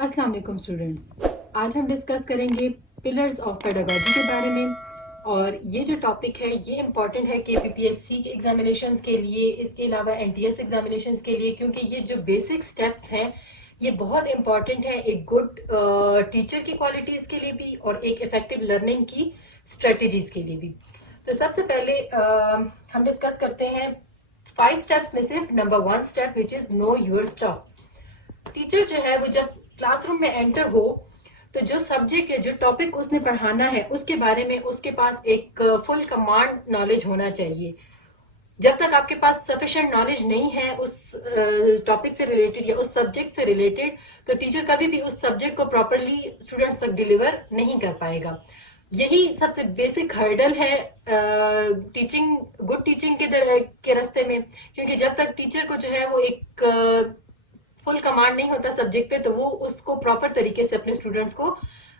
अस्सलाम वालेकुम स्टूडेंट्स। आज हम डिस्कस करेंगे पिलर्स ऑफ पेडागोजी के बारे में। और ये जो टॉपिक है ये इम्पॉर्टेंट है कि पीपीएससी के एग्जामिनेशंस के लिए, इसके अलावा एनटीएस एग्जामिनेशंस के लिए, क्योंकि ये जो बेसिक स्टेप्स हैं ये बहुत इंपॉर्टेंट है एक गुड टीचर की क्वालिटीज़ के लिए भी और एक इफेक्टिव लर्निंग की स्ट्रेटजीज के लिए भी। तो सबसे पहले हम डिस्कस करते हैं 5 स्टेप्स में से number 1 step which is know your stuff. Teacher जो है वो जब क्लासरूम में एंटर हो तो जो सब्जेक्ट या जो टॉपिक उसने पढ़ाना है उसके बारे में उसके पास एक फुल कमांड नॉलेज होना चाहिए। जब तक आपके पास सफिशिएंट नॉलेज नहीं है उस टॉपिक से रिलेटेड या उस सब्जेक्ट से रिलेटेड, तो टीचर कभी भी उस सब्जेक्ट को प्रॉपरली स्टूडेंट्स तक डिलीवर नहीं कर पाएगा। यही सबसे बेसिक हर्डल है टीचिंग, गुड टीचिंग के रास्ते में, क्योंकि जब तक टीचर को जो है वो एक फुल कमांड नहीं होता सब्जेक्ट पे तो वो उसको प्रॉपर तरीके से अपने स्टूडेंट्स को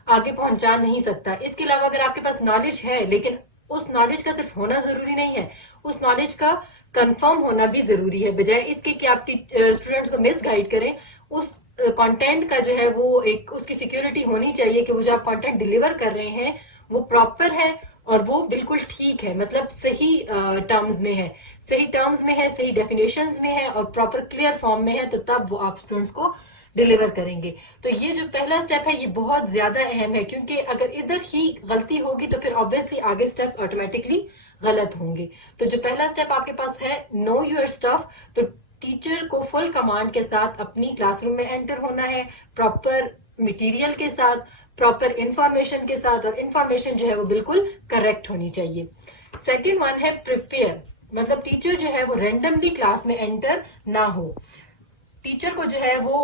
आगे पहुंचा नहीं सकता। इसके अलावा अगर आपके पास नॉलेज है लेकिन उस नॉलेज का सिर्फ होना जरूरी नहीं है, उस नॉलेज का कंफर्म होना भी जरूरी है। बजाय इसके कि आप स्टूडेंट्स को मिस गाइड करें, उस कंटेंट का जो है वो एक उसकी सिक्योरिटी होनी चाहिए कि वो जो आप कंटेंट डिलीवर कर रहे हैं वो प्रॉपर है और वो बिल्कुल ठीक है, मतलब सही टर्म्स में है, सही टर्म्स में है, सही डेफिनेशंस में है और प्रॉपर क्लियर फॉर्म में है, तो तब वो आप स्टूडेंट्स को डिलीवर करेंगे। तो ये जो पहला स्टेप है ये बहुत ज्यादा अहम है, क्योंकि अगर इधर ही गलती होगी तो फिर ऑब्वियसली आगे स्टेप्स ऑटोमेटिकली गलत होंगे। तो जो पहला स्टेप आपके पास है नो योर स्टफ, तो टीचर को फुल कमांड के साथ अपनी क्लासरूम में एंटर होना है, प्रॉपर मटेरियल के साथ, प्रॉपर इंफॉर्मेशन के साथ, और इंफॉर्मेशन जो है वो बिल्कुल करेक्ट होनी चाहिए। सेकेंड वन है प्रिपेयर, मतलब टीचर जो है वो रेंडमली क्लास में एंटर ना हो। टीचर को जो है वो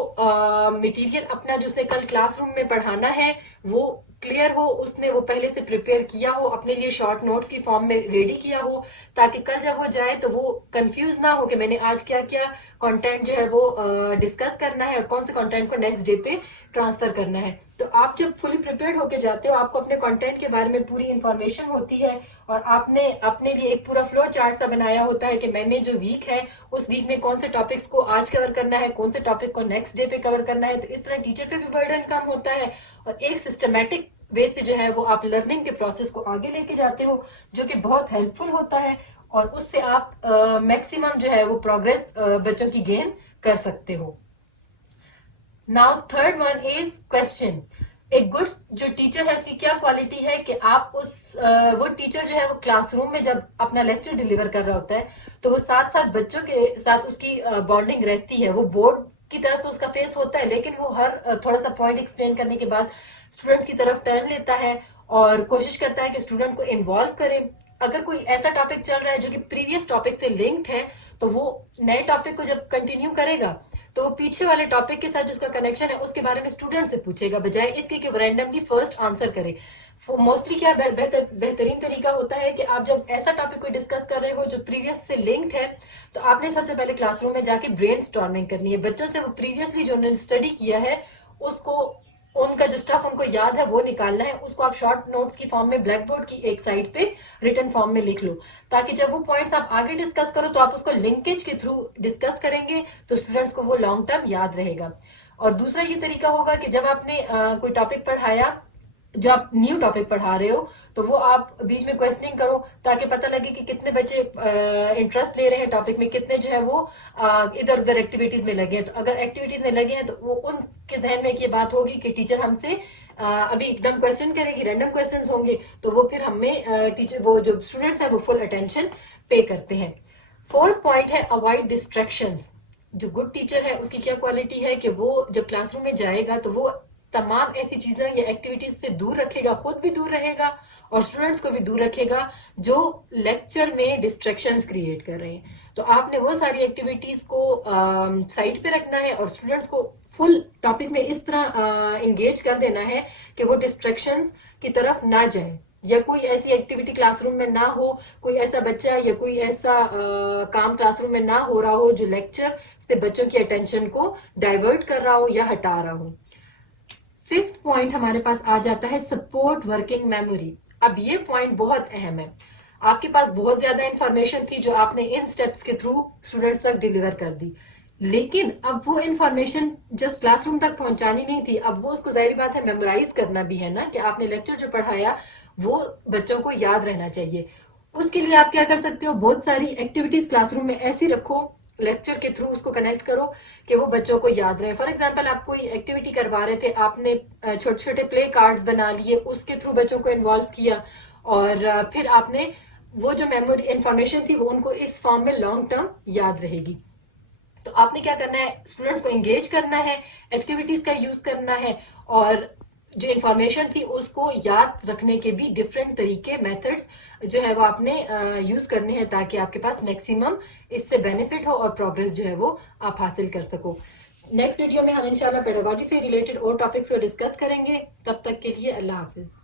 मटेरियल अपना जो उसने कल क्लासरूम में पढ़ाना है वो क्लियर हो, उसने वो पहले से प्रिपेयर किया हो, अपने लिए शॉर्ट नोट्स की फॉर्म में रेडी किया हो, ताकि कल जब वो जाए तो वो कंफ्यूज ना हो कि मैंने आज क्या क्या कंटेंट जो है वो डिस्कस करना है और कौन से कंटेंट को नेक्स्ट डे पे ट्रांसफर करना है। तो आप जब फुली प्रिपेयर्ड होके जाते हो, आपको अपने कंटेंट के बारे में पूरी इंफॉर्मेशन होती है और आपने अपने लिए एक पूरा फ्लो चार्ट सा बनाया होता है कि मैंने जो वीक है उस वीक में कौन से टॉपिक्स को आज कवर करना है, कौन से टॉपिक को नेक्स्ट डे पे कवर करना है। तो इस तरह टीचर पे भी बर्डन कम होता है और एक सिस्टमेटिक वे से जो है वो आप लर्निंग के प्रोसेस को आगे लेके जाते हो, जो कि बहुत हेल्पफुल होता है और उससे आप मैक्सिमम जो है वो प्रोग्रेस बच्चों की गेन कर सकते हो। Now third one is question. एक गुड जो टीचर है उसकी क्या क्वालिटी है कि आप उस वो टीचर जो है वो क्लासरूम में जब अपना लेक्चर डिलीवर कर रहा होता है तो वो साथ साथ बच्चों के साथ उसकी बॉन्डिंग रहती है। वो बोर्ड की तरफ तो उसका फेस होता है लेकिन वो हर थोड़ा सा पॉइंट एक्सप्लेन करने के बाद स्टूडेंट्स की तरफ टर्न लेता है और कोशिश करता है कि स्टूडेंट को इन्वॉल्व करे। अगर कोई ऐसा टॉपिक चल रहा है जो कि प्रीवियस टॉपिक से लिंक्ड है तो वो नए टॉपिक को जब कंटिन्यू करेगा तो वो पीछे वाले टॉपिक के साथ जिसका कनेक्शन है उसके बारे में स्टूडेंट से पूछेगा, बजाय इसके कि वो रैंडमली फर्स्ट आंसर करे। मोस्टली क्या बेहतरीन तरीका होता है कि आप जब ऐसा टॉपिक को डिस्कस कर रहे हो जो प्रीवियस से लिंक्ड है तो आपने सबसे पहले क्लासरूम में जाके ब्रेनस्टॉर्मिंग करनी है, बच्चों से वो प्रीवियसली जो उन्होंने स्टडी किया है उसको, उनका जो स्टफ उनको याद है वो निकालना है, उसको आप शॉर्ट नोट्स की फॉर्म में ब्लैक बोर्ड की एक साइड पे रिटन फॉर्म में लिख लो, ताकि जब वो पॉइंट्स आप आगे डिस्कस करो तो आप उसको लिंकेज के थ्रू डिस्कस करेंगे तो स्टूडेंट्स को वो लॉन्ग टर्म याद रहेगा। और दूसरा ये तरीका होगा कि जब आपने कोई टॉपिक पढ़ाया, जो आप न्यू टॉपिक पढ़ा रहे हो, तो वो आप बीच में क्वेश्चनिंग करो ताकि पता लगे कि कितने बच्चे इंटरेस्ट ले रहे हैं टॉपिक में, कितने जो है वो इधर उधर एक्टिविटीज में लगे हैं। तो अगर एक्टिविटीज में लगे हैं तो वो उनके जहन में एक ये बात होगी कि टीचर हमसे अभी एकदम क्वेश्चन करेगी, रैंडम क्वेश्चन होंगे, तो वो फिर हमें टीचर वो जो स्टूडेंट्स हैं वो फुल अटेंशन पे करते हैं। फोर्थ पॉइंट है अवॉइड डिस्ट्रैक्शंस। जो गुड टीचर है उसकी क्या क्वालिटी है कि वो जब क्लासरूम में जाएगा तो वो तमाम ऐसी चीजें या एक्टिविटीज से दूर रखेगा, खुद भी दूर रहेगा और स्टूडेंट्स को भी दूर रखेगा जो लेक्चर में डिस्ट्रैक्शंस क्रिएट कर रहे हैं। तो आपने वो सारी एक्टिविटीज को साइड पे रखना है और स्टूडेंट्स को फुल टॉपिक में इस तरह इंगेज कर देना है कि वो डिस्ट्रैक्शंस की तरफ ना जाए, या कोई ऐसी एक्टिविटी क्लासरूम में ना हो, कोई ऐसा बच्चा या कोई ऐसा काम क्लासरूम में ना हो रहा हो जो लेक्चर से बच्चों की अटेंशन को डाइवर्ट कर रहा हो या हटा रहा हो। फिफ्थ पॉइंट हमारे पास आ जाता है सपोर्ट वर्किंग मेमोरी। अब ये पॉइंट बहुत अहम है। आपके पास बहुत ज्यादा इंफॉर्मेशन थी जो आपने इन स्टेप्स के थ्रू स्टूडेंट्स तक डिलीवर कर दी, लेकिन अब वो इंफॉर्मेशन जस्ट क्लासरूम तक पहुंचानी नहीं थी, अब वो उसको जाहिर बात है मेमोराइज करना भी है ना, कि आपने लेक्चर जो पढ़ाया वो बच्चों को याद रहना चाहिए। उसके लिए आप क्या कर सकते हो, बहुत सारी एक्टिविटीज क्लासरूम में ऐसी रखो, लेक्चर के थ्रू उसको कनेक्ट करो कि वो बच्चों को याद रहे। फॉर एग्जाम्पल आप कोई एक्टिविटी करवा रहे थे, आपने छोटे छोटे प्ले कार्ड्स बना लिए, उसके थ्रू बच्चों को इन्वॉल्व किया, और फिर आपने वो जो मेमोरी इंफॉर्मेशन थी वो उनको इस फॉर्म में लॉन्ग टर्म याद रहेगी। तो आपने क्या करना है, स्टूडेंट्स को एंगेज करना है, एक्टिविटीज का यूज करना है, और जो इंफॉर्मेशन थी उसको याद रखने के भी डिफरेंट तरीके, मेथड्स जो है वो आपने यूज करने हैं, ताकि आपके पास मैक्सिमम इससे बेनिफिट हो और प्रोग्रेस जो है वो आप हासिल कर सको। नेक्स्ट वीडियो में हम इंशाल्लाह पेडागोजी से रिलेटेड और टॉपिक्स को डिस्कस करेंगे। तब तक के लिए अल्लाह हाफिज।